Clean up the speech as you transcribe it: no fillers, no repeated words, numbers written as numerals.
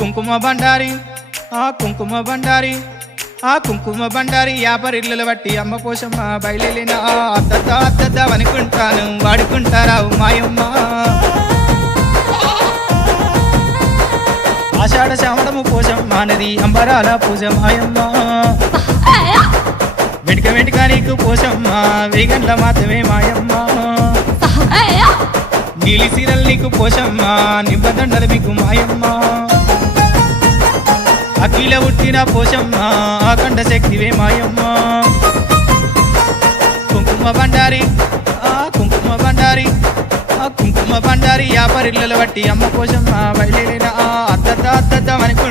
కుంకుమ బండారి కుంకుమ బండారి కుంకుమ బండారి యాపరిళ్ళలు బట్టి అమ్మ పోషమ్మ బయలునా అద్దద్ద అనుకుంటాను వాడుకుంటారావు మాయమ్మ ఆషాఢ శ్రావణము పోషమ్మ నది అంబరాల పూజ మాయమ్మ వెంటిక నీకు పోషమ్మ వేగండ్ల మాత్రమే మాయమ్మ నీలి సీరలు నీకు పోషమ్మ నిబ్బదండలు మీకు మాయమ్మ అఖిల ఉట్టిన పోషమ్మ అఖండ శక్తివే మాయమ్మ కుంకుమ బండారి కుంకుమ బండారి కుంకుమ బండారి యాపరిళ్ళలు బట్టి అమ్మ పోషమ్మ బయలునా అద్దద్ద అనుకుంటా